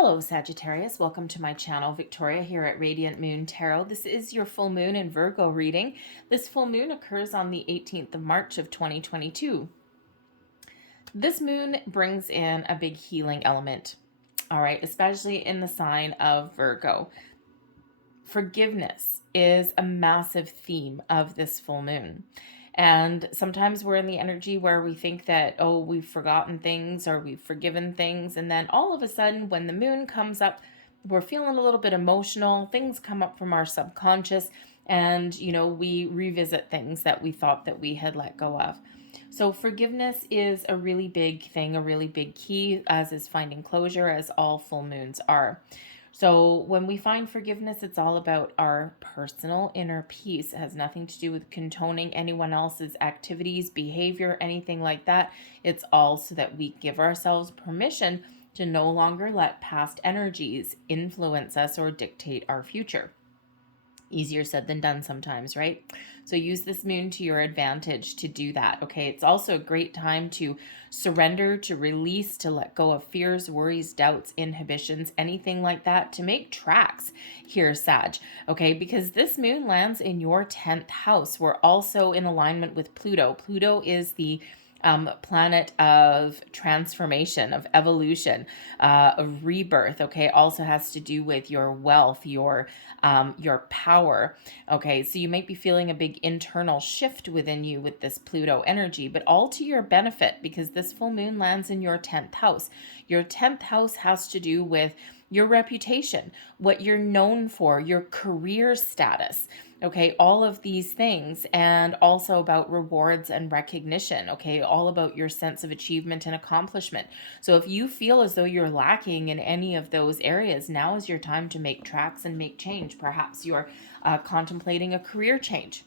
Hello Sagittarius, welcome to my channel. Victoria here at Radiant Moon Tarot. This is your full moon in Virgo reading. This full moon occurs on the 18th of March of 2022. This moon brings in a big healing element, all right, especially in the sign of Virgo. Forgiveness is a massive theme of this full moon. And sometimes we're in the energy where we think that, oh, we've forgotten things or we've forgiven things. And then all of a sudden, when the moon comes up, we're feeling a little bit emotional. Things come up from our subconscious and, we revisit things that we thought that we had let go of. So forgiveness is a really big thing, a really big key, as is finding closure, as all full moons are. So when we find forgiveness, it's all about our personal inner peace. It has nothing to do with condoning anyone else's activities, behavior, anything like that. It's all so that we give ourselves permission to no longer let past energies influence us or dictate our future. Easier said than done sometimes, right? So use this moon to your advantage to do that, okay? It's also a great time to surrender, to release, to let go of fears, worries, doubts, inhibitions, anything like that, to make tracks here, Sag, okay? Because this moon lands in your 10th house. We're also in alignment with Pluto. Pluto is the planet of transformation, of evolution, of rebirth. Okay, also has to do with your wealth, your power. Okay, so you might be feeling a big internal shift within you with this Pluto energy, but all to your benefit because this full moon lands in your 10th house. Your 10th house has to do with your reputation, what you're known for, your career status, okay, all of these things, and also about rewards and recognition, okay, all about your sense of achievement and accomplishment. So if you feel as though you're lacking in any of those areas, now is your time to make tracks and make change. Perhaps you're contemplating a career change.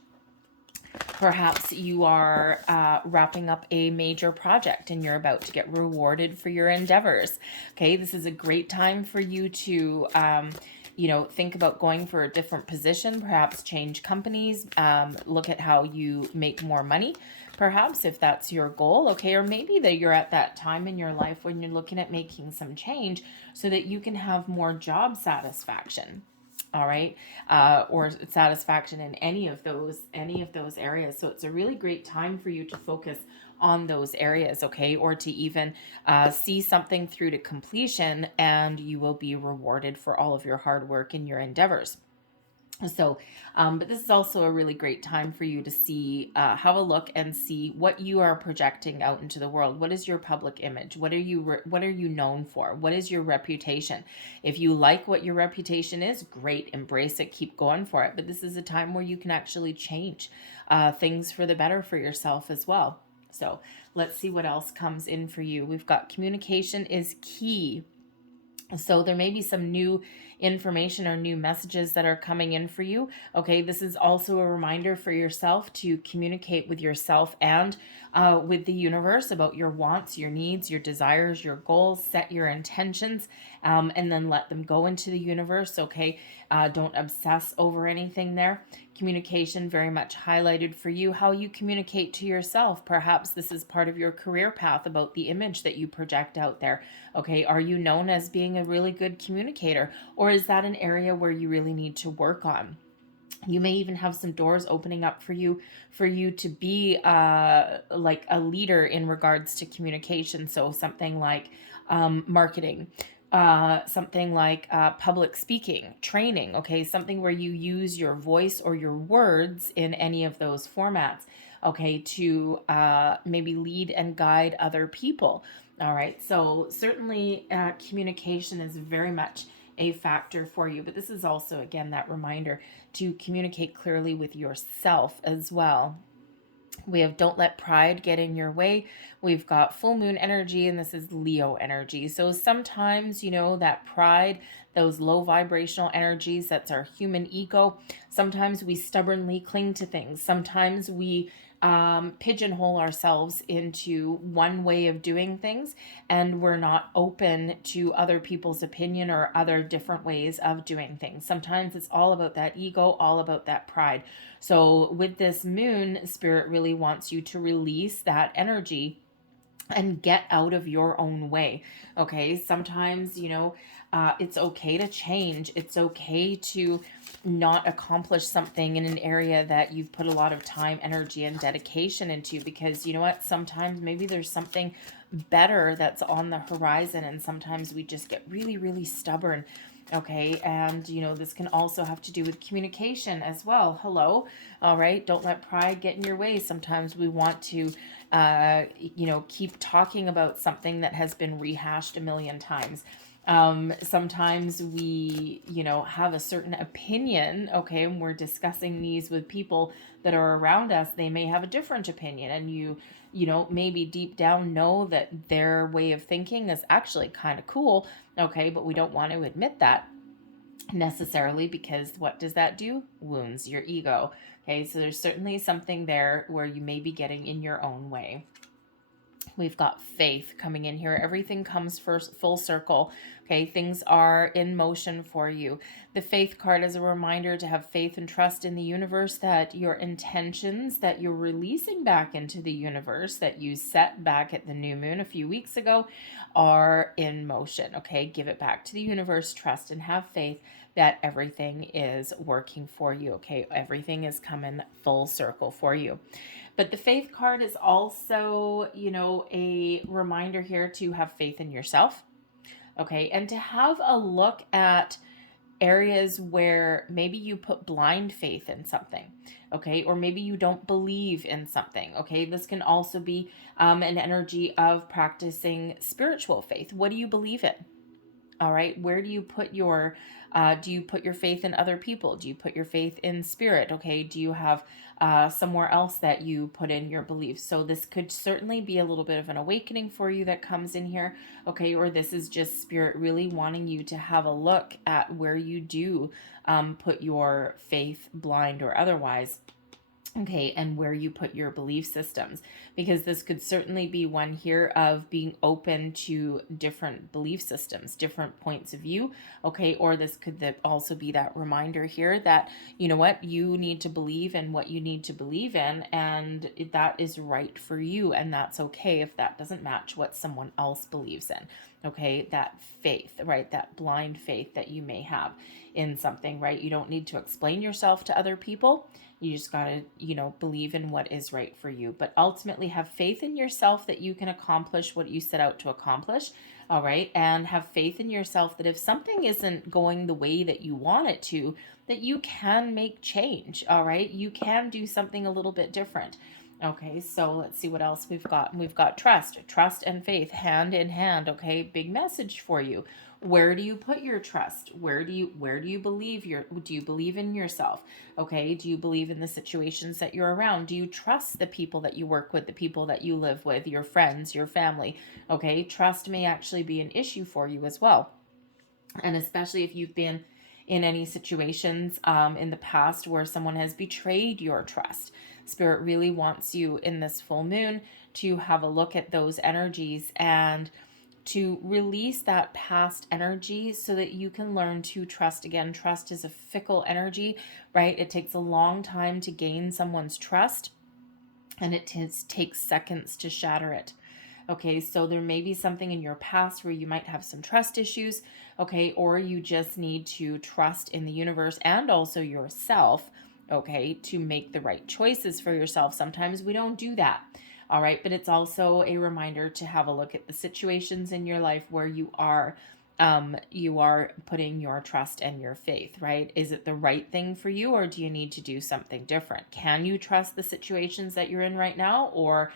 Perhaps you are wrapping up a major project and you're about to get rewarded for your endeavors. Okay, this is a great time for you to, think about going for a different position, perhaps change companies, look at how you make more money, perhaps if that's your goal, okay, or maybe that you're at that time in your life when you're looking at making some change so that you can have more job satisfaction. All right, or satisfaction in any of those areas. So it's a really great time for you to focus on those areas, okay, or to even see something through to completion, and you will be rewarded for all of your hard work and your endeavors. So, but this is also a really great time for you to see, have a look and see what you are projecting out into the world. What is your public image? What are you known for? What is your reputation? If you like what your reputation is, great, embrace it, keep going for it. But this is a time where you can actually change things for the better for yourself as well. So let's see what else comes in for you. We've got communication is key. So there may be some new information or new messages that are coming in for you. Okay, this is also a reminder for yourself to communicate with yourself and with the universe about your wants, your needs, your desires, your goals. Set your intentions and then let them go into the universe. Okay, don't obsess over anything there. Communication very much highlighted for you. How you communicate to yourself. Perhaps this is part of your career path about the image that you project out there. Okay, are you known as being a really good communicator, or is that an area where you really need to work on? You may even have some doors opening up for you to be like a leader in regards to communication. So something like marketing, something like public speaking, training, okay, something where you use your voice or your words in any of those formats, okay, to maybe lead and guide other people. All right, so certainly communication is very much a factor for you, but this is also, again, that reminder to communicate clearly with yourself as well. We have don't let pride get in your way. We've got full moon energy, and this is Leo energy. So sometimes, that pride, those low vibrational energies, that's our human ego. Sometimes we stubbornly cling to things. Sometimes we pigeonhole ourselves into one way of doing things, and we're not open to other people's opinion or other different ways of doing things. Sometimes it's all about that ego, all about that pride. So with this moon, Spirit really wants you to release that energy and get out of your own way. Okay, sometimes, it's okay to change. It's okay to not accomplish something in an area that you've put a lot of time, energy, and dedication into, because you know what, sometimes maybe there's something better that's on the horizon, and sometimes we just get really, really stubborn. Okay, and this can also have to do with communication as well. Hello. All right, don't let pride get in your way. Sometimes we want to keep talking about something that has been rehashed a million times. Sometimes we have a certain opinion. Okay, and we're discussing these with people that are around us. They may have a different opinion, and maybe deep down know that their way of thinking is actually kind of cool. Okay, but we don't want to admit that necessarily, because what does that do? Wounds your ego. Okay, so there's certainly something there where you may be getting in your own way. We've got faith coming in here. Everything comes first full circle. Okay, things are in motion for you. The faith card is a reminder to have faith and trust in the universe, that your intentions that you're releasing back into the universe that you set back at the new moon a few weeks ago are in motion. Okay, give it back to the universe, trust and have faith that everything is working for you. Okay, everything is coming full circle for you. But the faith card is also, a reminder here to have faith in yourself. Okay, and to have a look at areas where maybe you put blind faith in something. Okay, or maybe you don't believe in something. Okay, this can also be an energy of practicing spiritual faith. What do you believe in? All right, where do you put your faith in other people? Do you put your faith in spirit? Okay, do you have somewhere else that you put in your beliefs? So this could certainly be a little bit of an awakening for you that comes in here. Okay, or this is just spirit really wanting you to have a look at where you do put your faith, blind or otherwise. Okay, and where you put your belief systems, because this could certainly be one here of being open to different belief systems, different points of view. Okay, or this could also be that reminder here that, you know what, you need to believe in what you need to believe in, and that is right for you, and that's okay if that doesn't match what someone else believes in. Okay, that faith, right, that blind faith that you may have in something, right? You don't need to explain yourself to other people. You just got to, believe in what is right for you. But ultimately have faith in yourself that you can accomplish what you set out to accomplish. All right. And have faith in yourself that if something isn't going the way that you want it to, that you can make change. All right. You can do something a little bit different. Okay, so let's see what else we've got. We've got trust and faith hand in hand. Okay, big message for you. Where do you put your trust? Where do you believe do you believe in yourself? Okay, do you believe in the situations that you're around? Do you trust the people that you work with, the people that you live with, your friends, your family? Okay, trust may actually be an issue for you as well. And especially if you've been in any situations in the past where someone has betrayed your trust. Spirit really wants you in this full moon to have a look at those energies and to release that past energy so that you can learn to trust again. Trust is a fickle energy, right? It takes a long time to gain someone's trust, and it takes seconds to shatter it. Okay, so there may be something in your past where you might have some trust issues, okay, or you just need to trust in the universe and also yourself, okay, to make the right choices for yourself. Sometimes we don't do that, all right, but it's also a reminder to have a look at the situations in your life where you are putting your trust and your faith, right? Is it the right thing for you, or do you need to do something different? Can you trust the situations that you're in right now, or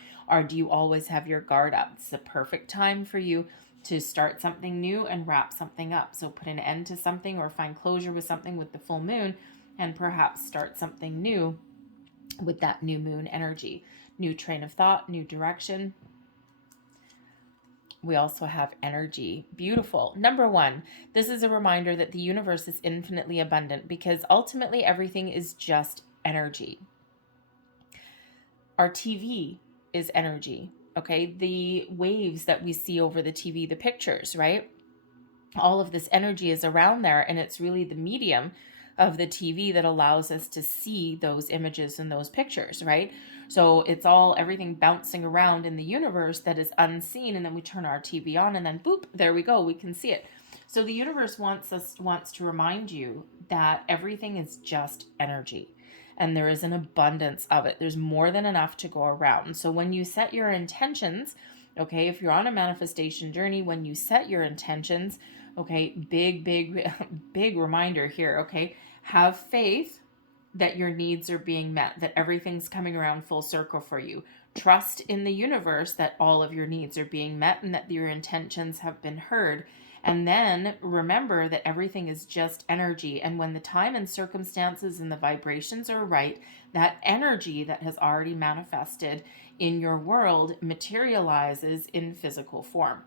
do you always have your guard up? It's the perfect time for you to start something new and wrap something up. So put an end to something or find closure with something with the full moon, and perhaps start something new with that new moon energy. New train of thought, new direction. We also have energy. Beautiful. Number one, this is a reminder that the universe is infinitely abundant, because ultimately everything is just energy. Our TV is energy, okay? The waves that we see over the TV, the pictures, right? All of this energy is around there, and it's really the medium of the TV that allows us to see those images and those pictures, right? So it's all everything bouncing around in the universe that is unseen, and then we turn our TV on and then boop, there we go, we can see it. So the universe wants to remind you that everything is just energy, and there is an abundance of it. There's more than enough to go around. So when you set your intentions, okay, if you're on a manifestation journey, when you set your intentions, okay, big reminder here, okay, have faith that your needs are being met, that everything's coming around full circle for you. Trust in the universe that all of your needs are being met and that your intentions have been heard. And then remember that everything is just energy. And when the time and circumstances and the vibrations are right, that energy that has already manifested in your world materializes in physical form.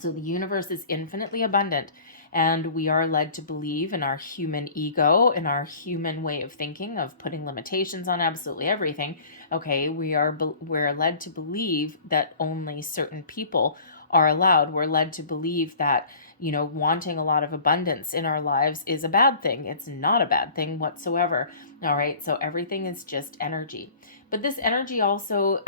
So the universe is infinitely abundant, and we are led to believe in our human ego, in our human way of thinking, of putting limitations on absolutely everything. Okay, we're led to believe that only certain people are allowed. We're led to believe that, wanting a lot of abundance in our lives is a bad thing. It's not a bad thing whatsoever. All right, so everything is just energy. But this energy also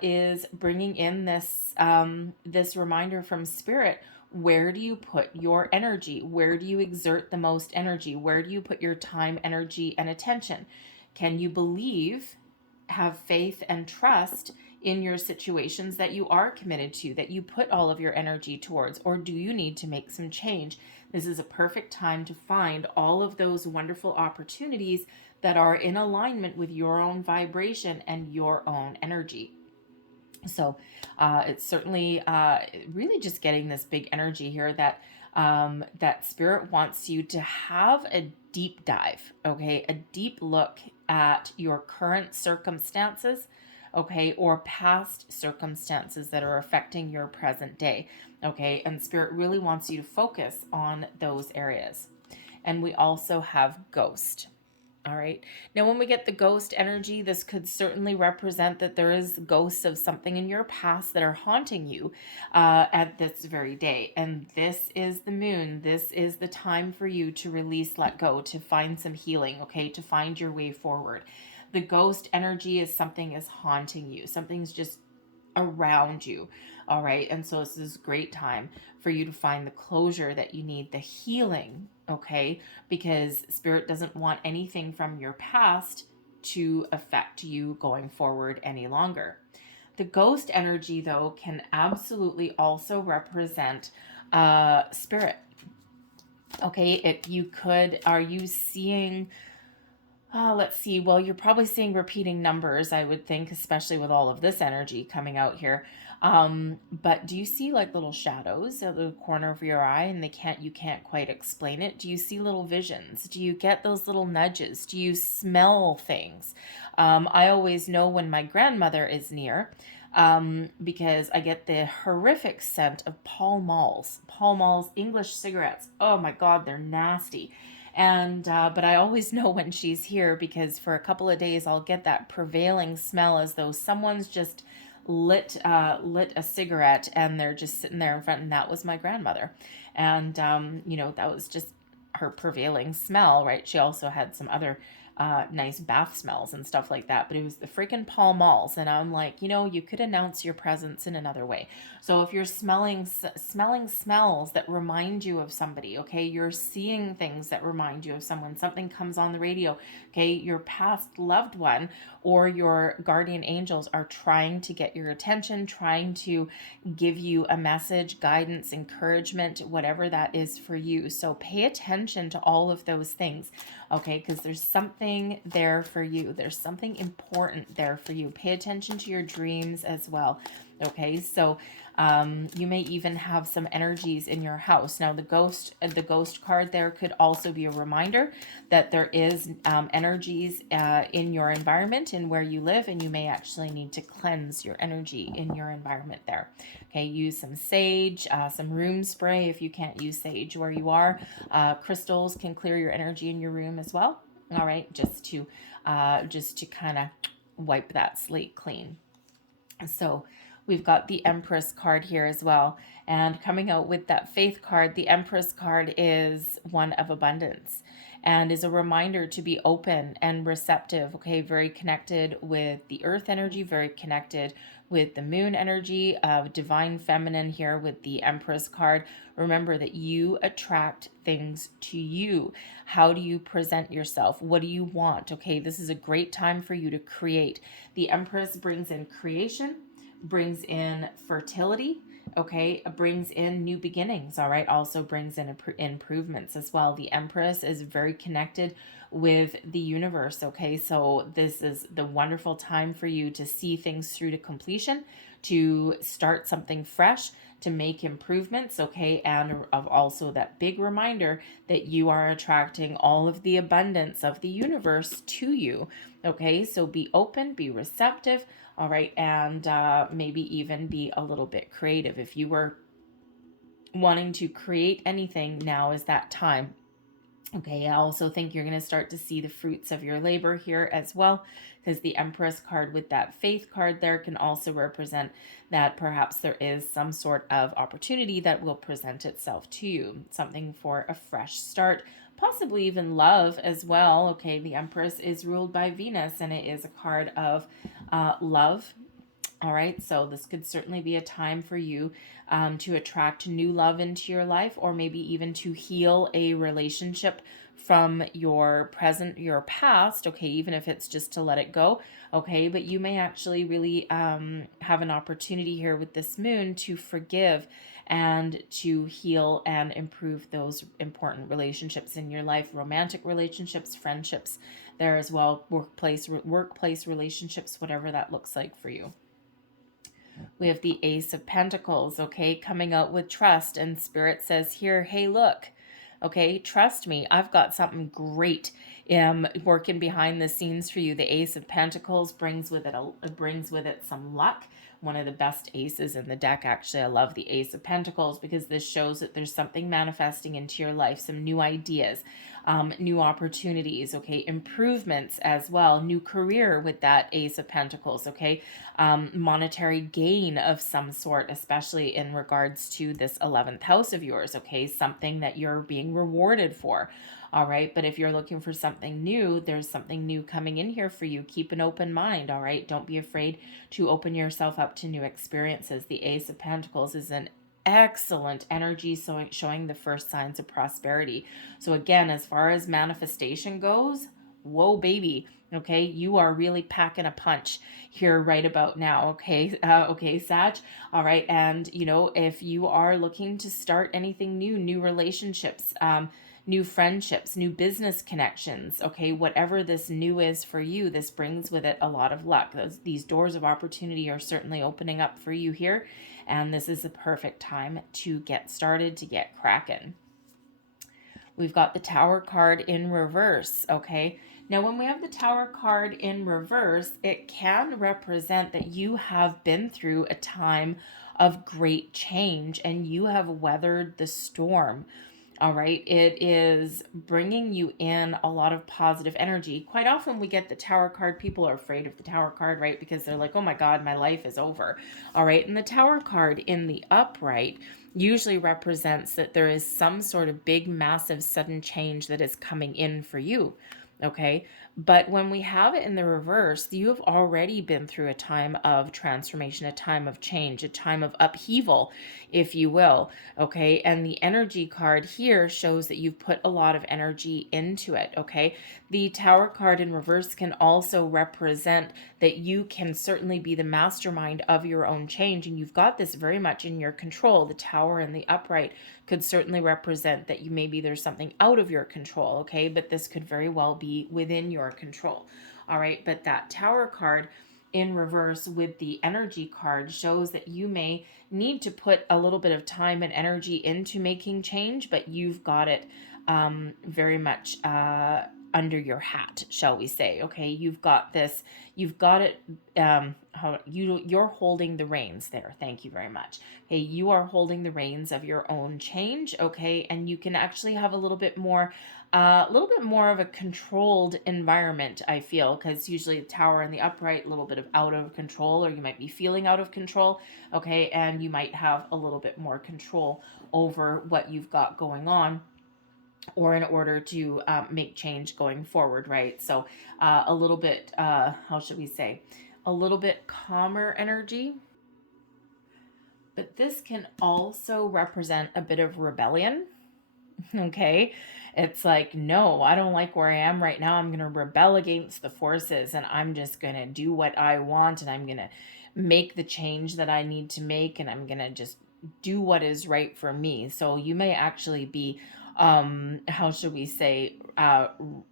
is bringing in this reminder from Spirit. Where do you put your energy? Where do you exert the most energy? Where do you put your time, energy, and attention? Can you believe, have faith, and trust in your situations that you are committed to, that you put all of your energy towards, or do you need to make some change? This is a perfect time to find all of those wonderful opportunities that are in alignment with your own vibration and your own energy. So it's certainly really just getting this big energy here that that Spirit wants you to have a deep dive, okay, a deep look at your current circumstances, okay, or past circumstances that are affecting your present day, okay, and Spirit really wants you to focus on those areas. And we also have Ghost. All right. Now, when we get the ghost energy, this could certainly represent that there is ghosts of something in your past that are haunting you at this very day. And this is the moon. This is the time for you to release, let go, to find some healing, okay, to find your way forward. The ghost energy is something is haunting you. Something's just around you. All right. And so this is a great time for you to find the closure that you need, the healing. Okay. Because Spirit doesn't want anything from your past to affect you going forward any longer. The ghost energy, though, can absolutely also represent spirit. Okay. Are you seeing, let's see. Well, you're probably seeing repeating numbers, I would think, especially with all of this energy coming out here. But do you see like little shadows at the corner of your eye, and you can't quite explain it? Do you see little visions? Do you get those little nudges? Do you smell things? I always know when my grandmother is near, because I get the horrific scent of Pall Malls. Pall Malls English cigarettes. Oh my God, they're nasty. And but I always know when she's here, because for a couple of days I'll get that prevailing smell as though someone's just lit a cigarette and they're just sitting there in front. And that was my grandmother, and that was just her prevailing smell, right? She also had some other nice bath smells and stuff like that, but it was the freaking Pall Malls. And I'm like, you could announce your presence in another way. So if you're smelling smells that remind you of somebody, okay, you're seeing things that remind you of someone, something comes on the radio, okay, your past loved one or your guardian angels are trying to get your attention, trying to give you a message, guidance, encouragement, whatever that is for you. So pay attention to all of those things, okay, because there's something there for you. There's something important there for you. Pay attention to your dreams as well. Okay, so you may even have some energies in your house. Now, the ghost card there could also be a reminder that there is energies in your environment and where you live, and you may actually need to cleanse your energy in your environment there. Okay, use some sage, some room spray if you can't use sage where you are. Crystals can clear your energy in your room as well. All right, just to kind of wipe that slate clean. So we've got the Empress card here as well. And coming out with that Faith card, the Empress card is one of abundance and is a reminder to be open and receptive, okay? Very connected with the earth energy, very connected with the moon energy of divine feminine here with the Empress card. Remember that you attract things to you. How do you present yourself? What do you want? Okay, this is a great time for you to create. The Empress brings in creation, brings in fertility, okay, brings in new beginnings, all right, also brings in improvements as well. The Empress is very connected with the universe, okay, so this is the wonderful time for you to see things through to completion, to start something fresh, to make improvements, okay, and of also that big reminder that you are attracting all of the abundance of the universe to you, okay, so be open, be receptive, all right, and maybe even be a little bit creative. If you were wanting to create anything, now is that time. Okay, I also think you're going to start to see the fruits of your labor here as well, because the Empress card with that Faith card there can also represent that perhaps there is some sort of opportunity that will present itself to you, something for a fresh start, possibly even love as well. Okay, the Empress is ruled by Venus, and it is a card of love. All right, so this could certainly be a time for you to attract new love into your life, or maybe even to heal a relationship from your present, your past, okay, even if it's just to let it go, okay, but you may actually really have an opportunity here with this moon to forgive and to heal and improve those important relationships in your life, romantic relationships, friendships there as well, workplace relationships, whatever that looks like for you. We have the Ace of Pentacles, okay, coming out with trust. And Spirit says here, hey, look, okay, trust me, I've got something great working behind the scenes for you. The Ace of Pentacles brings with it some luck. One of the best aces in the deck, actually. I love the Ace of Pentacles because this shows that there's something manifesting into your life, some new ideas, new opportunities, okay, improvements as well, new career with that Ace of Pentacles, okay, monetary gain of some sort, especially in regards to this 11th house of yours, okay, something that you're being rewarded for. All right, but if you're looking for something new, there's something new coming in here for you. Keep an open mind, all right? Don't be afraid to open yourself up to new experiences. The Ace of Pentacles is an excellent energy, showing the first signs of prosperity. So again, as far as manifestation goes, whoa, baby. Okay, you are really packing a punch here right about now. Okay, okay, Sag. All right, and you know, if you are looking to start anything new, new relationships, new friendships, new business connections, okay, whatever this new is for you, this brings with it a lot of luck. These doors of opportunity are certainly opening up for you here, and this is the perfect time to get started, to get cracking. We've got the Tower card in reverse, okay? Now, when we have the Tower card in reverse, it can represent that you have been through a time of great change and you have weathered the storm. All right, it is bringing you in a lot of positive energy. Quite often we get the Tower card. People are afraid of the Tower card, right? Because they're like, oh my God, my life is over. All right, and the Tower card in the upright usually represents that there is some sort of big, massive, sudden change that is coming in for you. Okay, but when we have it in the reverse, you have already been through a time of transformation, a time of change, a time of upheaval, if you will. Okay, and the energy card here shows that you've put a lot of energy into it. Okay, the Tower card in reverse can also represent that you can certainly be the mastermind of your own change, and you've got this very much in your control. The Tower and the upright could certainly represent that you maybe there's something out of your control, okay, but this could very well be within your control. All right, but that Tower card in reverse with the energy card shows that you may need to put a little bit of time and energy into making change, but you've got it very much under your hat, shall we say. Okay, you've got this, you've got it, you're holding the reins there. Thank you very much. Okay, you are holding the reins of your own change. Okay, and you can actually have a little bit more of a controlled environment, I feel, because usually the tower and the upright, a little bit of out of control, or you might be feeling out of control. Okay, and you might have a little bit more control over what you've got going on, or in order to make change going forward, right? So a little bit, how should we say, a little bit calmer energy. But this can also represent a bit of rebellion. Okay, it's like, no, I don't like where I am right now. I'm going to rebel against the forces, and I'm just going to do what I want, and I'm going to make the change that I need to make, and I'm going to just do what is right for me. So you may actually be, how should we say,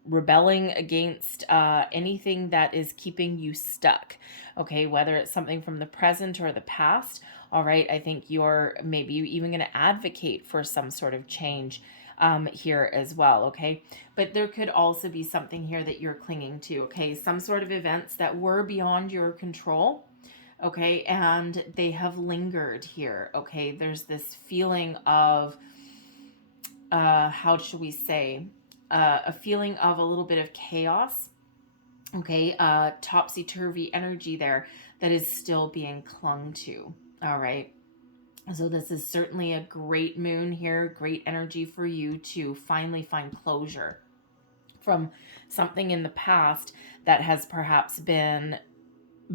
rebelling against anything that is keeping you stuck. Okay, whether it's something from the present or the past. All right, I think you're maybe even going to advocate for some sort of change here as well. Okay, but there could also be something here that you're clinging to. Okay, some sort of events that were beyond your control. Okay, and they have lingered here. Okay, there's this feeling of how should we say, a feeling of a little bit of chaos. Okay, topsy-turvy energy there that is still being clung to. All right, so this is certainly a great moon here, great energy for you to finally find closure from something in the past that has perhaps been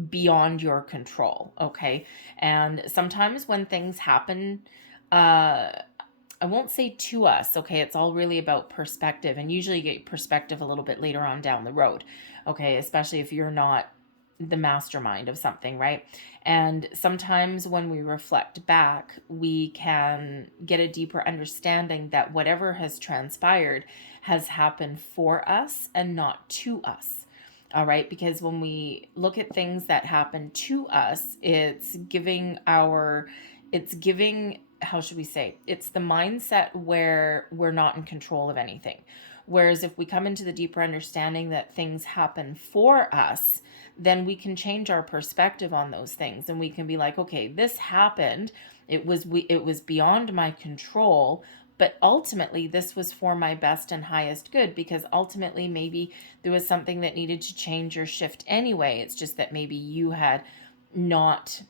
beyond your control. Okay, and sometimes when things happen, I won't say to us. Okay, it's all really about perspective, and usually you get perspective a little bit later on down the road. Okay, especially if you're not the mastermind of something, right? And sometimes when we reflect back, we can get a deeper understanding that whatever has transpired has happened for us and not to us. All right, because when we look at things that happen to us, it's giving, how should we say, it's the mindset where we're not in control of anything. Whereas if we come into the deeper understanding that things happen for us, then we can change our perspective on those things, and we can be like, okay, this happened, it was beyond my control, but ultimately this was for my best and highest good, because ultimately maybe there was something that needed to change or shift anyway. It's just that maybe you had not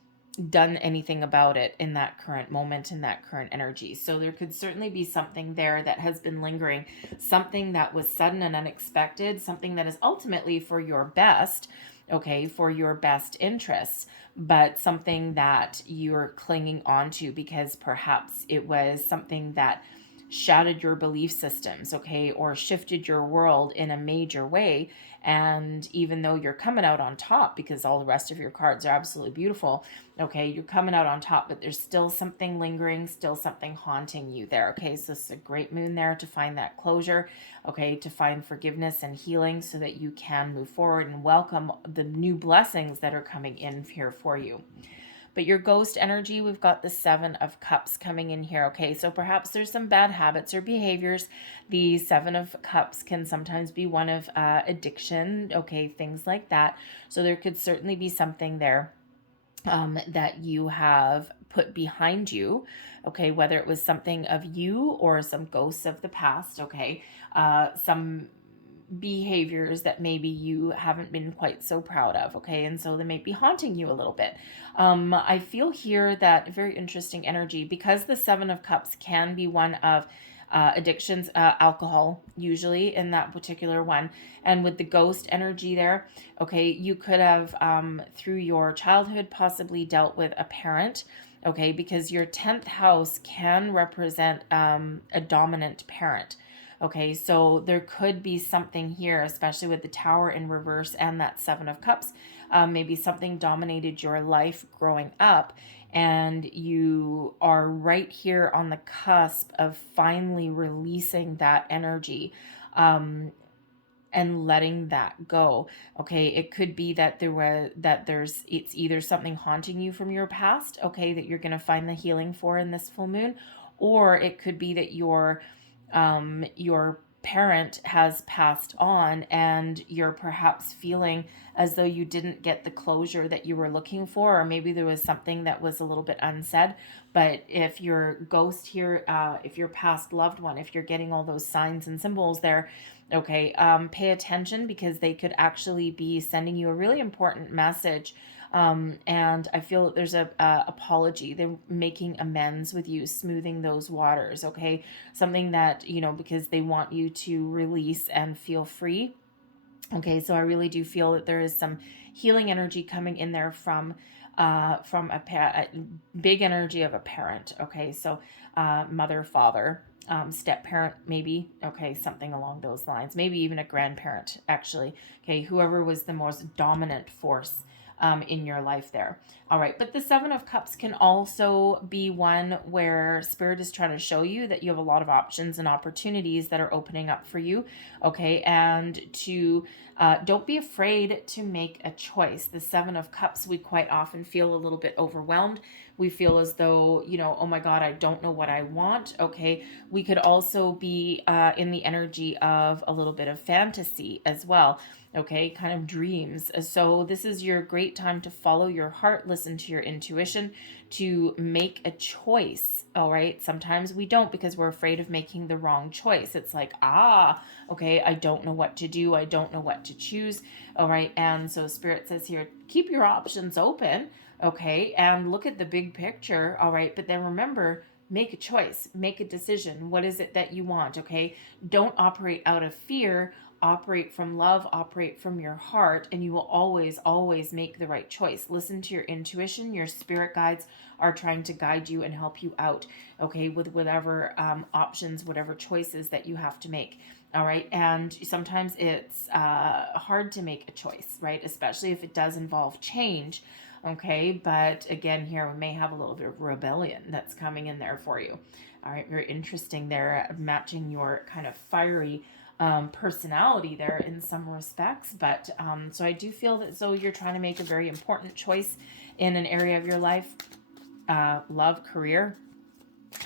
done anything about it in that current moment, in that current energy. So there could certainly be something there that has been lingering, something that was sudden and unexpected, something that is ultimately for your best, okay, for your best interests, but something that you're clinging on to because perhaps it was something that shattered your belief systems, okay, or shifted your world in a major way. And even though you're coming out on top, because all the rest of your cards are absolutely beautiful, okay, you're coming out on top, but there's still something lingering, still something haunting you there. Okay, so it's a great moon there to find that closure, okay, to find forgiveness and healing so that you can move forward and welcome the new blessings that are coming in here for you. But your ghost energy, we've got the 7 of Cups coming in here. Okay, so perhaps there's some bad habits or behaviors. The 7 of Cups can sometimes be one of addiction, okay, things like that. So there could certainly be something there that you have put behind you, okay, whether it was something of you or some ghosts of the past, okay, some behaviors that maybe you haven't been quite so proud of, okay, and so they may be haunting you a little bit. I feel here that very interesting energy, because the 7 of Cups can be one of addictions, alcohol usually in that particular one, and with the ghost energy there, okay, you could have through your childhood possibly dealt with a parent, okay, because your 10th house can represent a dominant parent. Okay, so there could be something here, especially with the Tower in reverse and that 7 of Cups. Maybe something dominated your life growing up, and you are right here on the cusp of finally releasing that energy, and letting that go. Okay, it could be that it's either something haunting you from your past, okay, that you're going to find the healing for in this full moon, or it could be that your parent has passed on, and you're perhaps feeling as though you didn't get the closure that you were looking for, or maybe there was something that was a little bit unsaid. But if your ghost here, if your past loved one, if you're getting all those signs and symbols there, okay, pay attention, because they could actually be sending you a really important message. And I feel that there's a apology. They're making amends with you, smoothing those waters. Okay, something that, because they want you to release and feel free. Okay, so I really do feel that there is some healing energy coming in there from a big energy of a parent. Okay, so mother, father, step parent, maybe. Okay, something along those lines. Maybe even a grandparent, actually. Okay, whoever was the most dominant force in your life there. All right, but the Seven of Cups can also be one where Spirit is trying to show you that you have a lot of options and opportunities that are opening up for you. Okay, and to don't be afraid to make a choice. The Seven of Cups, we quite often feel a little bit overwhelmed. We feel as though, oh my God, I don't know what I want. Okay, we could also be in the energy of a little bit of fantasy as well. Okay, kind of dreams. So this is your great time to follow your heart, listen to your intuition, to make a choice. All right, sometimes we don't, because we're afraid of making the wrong choice. It's like, okay, I don't know what to do, I don't know what to choose. All right, and so Spirit says here, keep your options open. Okay, and look at the big picture. All right, but then remember, make a choice, make a decision. What is it that you want? Okay, don't operate out of fear, operate from love, operate from your heart, and you will always make the right choice. Listen to your intuition. Your spirit guides are trying to guide you and help you out, okay, with whatever options, whatever choices that you have to make. All right, and sometimes it's hard to make a choice, right, especially if it does involve change. Okay, but again, here we may have a little bit of rebellion that's coming in there for you. All right, very interesting there, matching your kind of fiery personality there in some respects. But so I do feel that so you're trying to make a very important choice in an area of your life, love, career,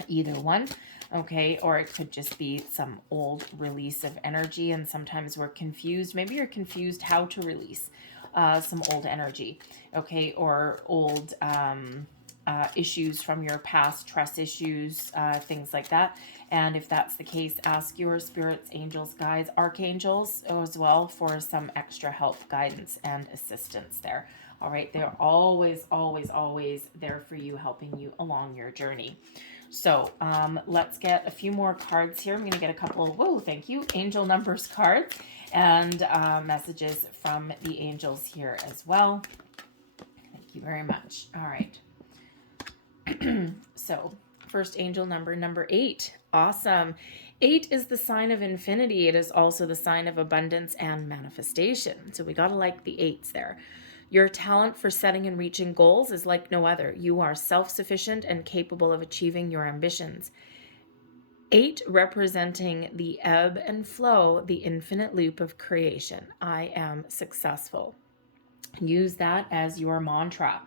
either one. Okay, or it could just be some old release of energy, and sometimes we're confused. Maybe you're confused how to release some old energy, okay, or old issues from your past, trust issues, things like that. And if that's the case, ask your spirits, angels, guides, archangels as well for some extra help, guidance, and assistance there. All right, they're always there for you, helping you along your journey. So let's get a few more cards here. I'm going to get a couple, whoa, thank you, angel numbers cards, and messages from the angels here as well. Thank you very much. All right. So first angel number 8. Awesome. 8 is the sign of infinity. It is also the sign of abundance and manifestation. So we got to like the 8s there. Your talent for setting and reaching goals is like no other. You are self-sufficient and capable of achieving your ambitions. 8 representing the ebb and flow, the infinite loop of creation. I am successful. Use that as your mantra.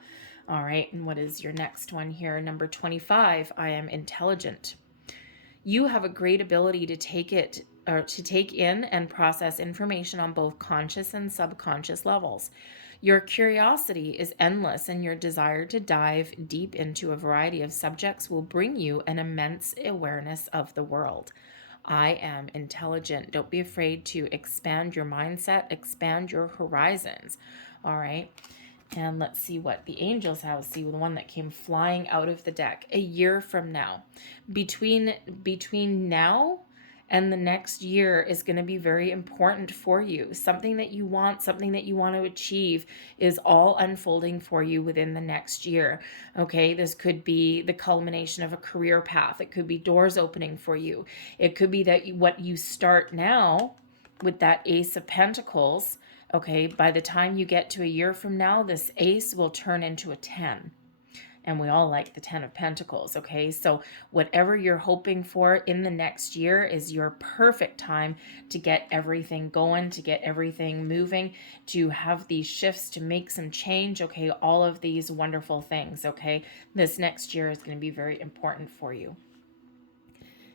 All right, and what is your next one here? Number 25, I am intelligent. You have a great ability to take in and process information on both conscious and subconscious levels. Your curiosity is endless, and your desire to dive deep into a variety of subjects will bring you an immense awareness of the world. I am intelligent. Don't be afraid to expand your mindset, expand your horizons. All right. And let's see what the angels have. See the one that came flying out of the deck. A year from now. Between now and the next year is going to be very important for you. Something that you want to achieve is all unfolding for you within the next year. Okay, this could be the culmination of a career path. It could be doors opening for you. It could be that what you start now with that Ace of Pentacles, okay, by the time you get to a year from now, this ace will turn into a 10. And we all like the 10 of Pentacles, okay? So whatever you're hoping for in the next year is your perfect time to get everything going, to get everything moving, to have these shifts, to make some change, okay? All of these wonderful things, okay? This next year is going to be very important for you.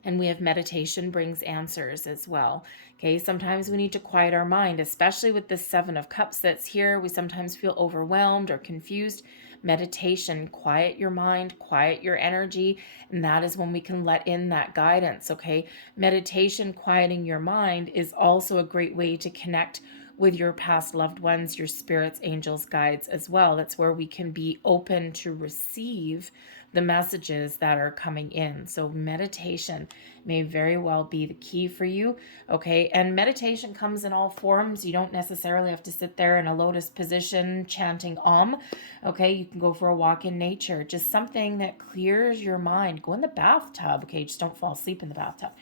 And we have meditation brings answers as well. Okay, sometimes we need to quiet our mind, especially with the Seven of Cups that's here. We sometimes feel overwhelmed or confused. Meditation, quiet your mind, quiet your energy, and that is when we can let in that guidance. Okay, meditation, quieting your mind, is also a great way to connect with your past loved ones, your spirits, angels, guides as well. That's where we can be open to receive the messages that are coming in. So meditation may very well be the key for you. Okay, and meditation comes in all forms. You don't necessarily have to sit there in a lotus position chanting Om. Okay, you can go for a walk in nature, just something that clears your mind. Go in the bathtub. Okay, just don't fall asleep in the bathtub.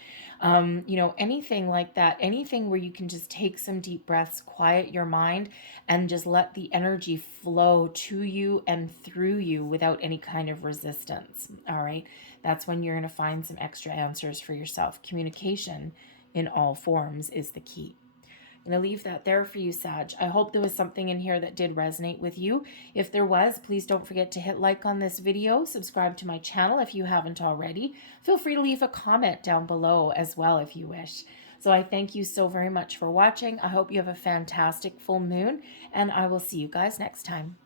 Anything like that, anything where you can just take some deep breaths, quiet your mind, and just let the energy flow to you and through you without any kind of resistance. All right, that's when you're going to find some extra answers for yourself. Communication in all forms is the key. I'm going to leave that there for you, Sag. I hope there was something in here that did resonate with you. If there was, please don't forget to hit like on this video, subscribe to my channel if you haven't already. Feel free to leave a comment down below as well if you wish. So I thank you so very much for watching. I hope you have a fantastic full moon, and I will see you guys next time.